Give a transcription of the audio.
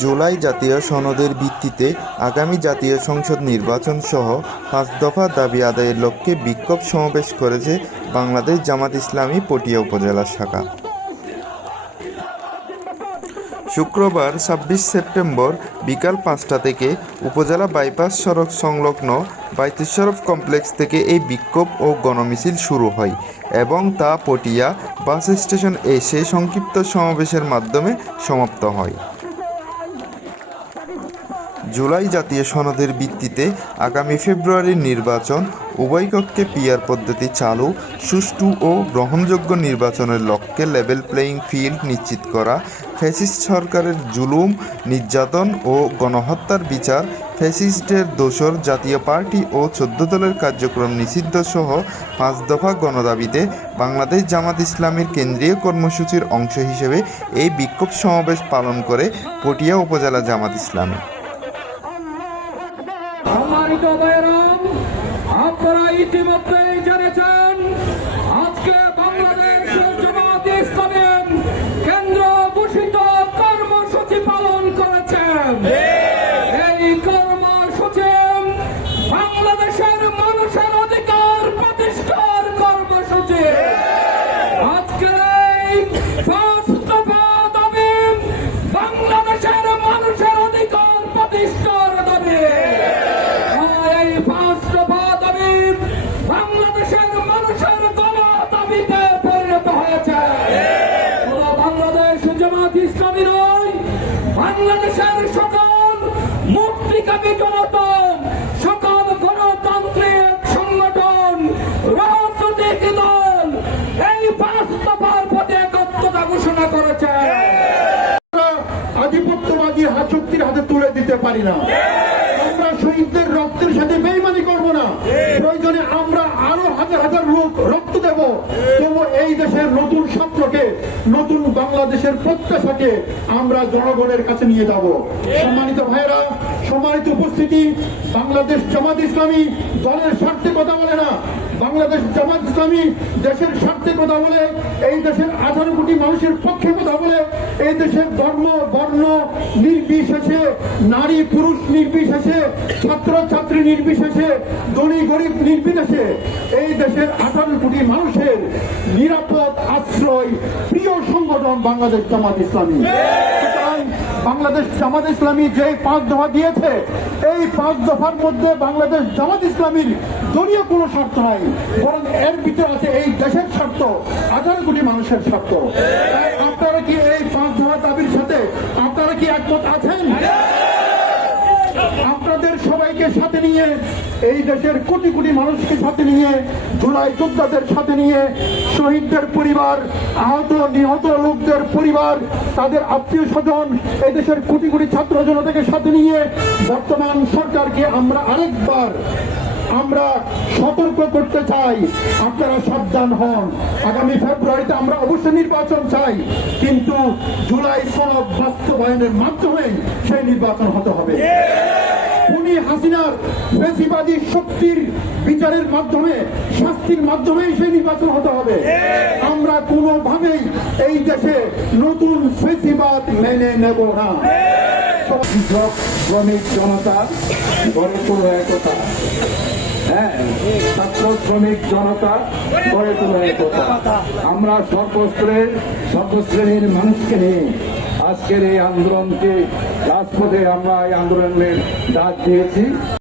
জুলাই জাতীয় সনদের ভিত্তিতে আগামী জাতীয় সংসদ নির্বাচন সহ পাঁচ দফা দাবি আদায়ের লক্ষ্যে বিক্ষোভ সমাবেশ করেছে বাংলাদেশ জামাত ইসলামী পটিয়া উপজেলা শাখা। শুক্রবার ছাব্বিশ সেপ্টেম্বর বিকাল পাঁচটা থেকে উপজেলা বাইপাস সড়ক সংলগ্ন বাইতুল শরফ কমপ্লেক্স থেকে এই বিক্ষোভ ও গণমিছিল শুরু হয় এবং তা পটিয়া বাস স্টেশন এসে সংক্ষিপ্ত সমাবেশের মাধ্যমে সমাপ্ত হয়। জুলাই জাতীয় সনদের ভিত্তিতে আগামী ফেব্রুয়ারির নির্বাচন উভয় কক্ষে পিয়ার পদ্ধতি চালু, সুষ্ঠু ও গ্রহণযোগ্য নির্বাচনের লক্ষ্যে লেভেল প্লেয়িং ফিল্ড নিশ্চিত করা, ফ্যাসিস্ট সরকারের জুলুম, নির্যাতন ও গণহত্যার বিচার, ফ্যাসিস্টের দোসর জাতীয় পার্টি ও চোদ্দ দলের কার্যক্রম নিষিদ্ধ সহ পাঁচ দফা গণদাবিতে বাংলাদেশ জামাত ইসলামের কেন্দ্রীয় কর্মসূচির অংশ হিসেবে এই বিক্ষোভ সমাবেশ পালন করে পটিয়া উপজেলা জামাত ইসলামী। সম্মানিত আপনারা ইতিমধ্যেই বাংলাদেশের সকল মুক্তিকামী সকল গণতান্ত্রিক সংগঠন, রাজনৈতিক দল এই বাস্তবার পথে প্রতি একত্রতা ঘোষণা করেছে। আধিপত্যবাদী হাত তুলে দিতে পারি না। শহীদদের রক্তের সাথে বেইমানি করব না। প্রয়োজনে আমরা আরও হাজার হাজার লোক রক্ত দেব। তবু এই দেশের নতুন স্বপ্নকে, নতুন বাংলাদেশের প্রত্যাশাকে আমরা জনগণের কাছে নিয়ে যাব। সম্মানিত ভাইরা সম্মানিত উপস্থিতি, বাংলাদেশ জামাত ইসলামী দলের স্বার্থে কথা বলে না। বাংলাদেশ জামাত ইসলামী দেশের স্বার্থে কথা বলে, এই দেশের আঠারো কোটি মানুষের পক্ষে কথা বলে, এই দেশের ধর্ম, বর্ণ, নির্বিশেষে নারী, পুরুষ নির্বিশেষে ছাত্র ছাত্রী নির্বিশেষে, ধনী গরিব নির্বিশেষে এই দেশের আঠারো কোটি মানুষের নিরাপদ আশ্রয় প্রিয় সংগঠন বাংলাদেশ জামাত ইসলামী। বাংলাদেশ জামাত ইসলামী যে পাঁচ দফা দিয়েছে, এই পাঁচ দফার মধ্যে বাংলাদেশ জামাত ইসলামীর দলীয় কোনো স্বার্থ নাই, বরং এর ভিতরে আছে এই দেশের স্বার্থ, আঠারো কোটি মানুষের স্বার্থ। আপনারা কি এই পাঁচ দফা দাবির সাথে আপনারা কি একমত আছেন? আপনাদের সবাইকে সাথে নিয়ে, এই দেশের কোটি কোটি মানুষকে সাথে নিয়ে, জুলাই যোদ্ধাদের সাথে নিয়ে, শহীদদের পরিবার, আহত, নিহত লোকদের পরিবার, তাদের আত্মীয় স্বজন, এই দেশের কোটি কোটি ছাত্র জনতাকে সাথে নিয়ে বর্তমান সরকারকে আমরা আরেকবার, আমরা সতর্ক করতে চাই। আপনারা সাবধান হন। আগামী ফেব্রুয়ারিতে আমরা অবশ্যই নির্বাচন চাই। কিন্তু জুলাই সনদ বাস্তবায়নের মাধ্যমে সেই নির্বাচন হতে হবে। উনি হাসিনার ফেসিবাদী শক্তির বিচারের মাধ্যমে, শাস্তির মাধ্যমেই সেই নির্বাচন হতে হবে। আমরা কোনোভাবেই এই দেশে নতুন ফেসিবাদ মেনে নেব না। কৃষক শ্রমিক জনতা গড়ে তোলা একতা। হ্যাঁ ছাত্র শ্রমিক জনতা গড়ে তোলা একতা। আমরা সর্বস্তরের, সর্বশ্রেণীর মানুষকে নিয়ে আজকের এই আন্দোলনকে রাজপথে আমরা এই আন্দোলনের ডাক দিয়েছি।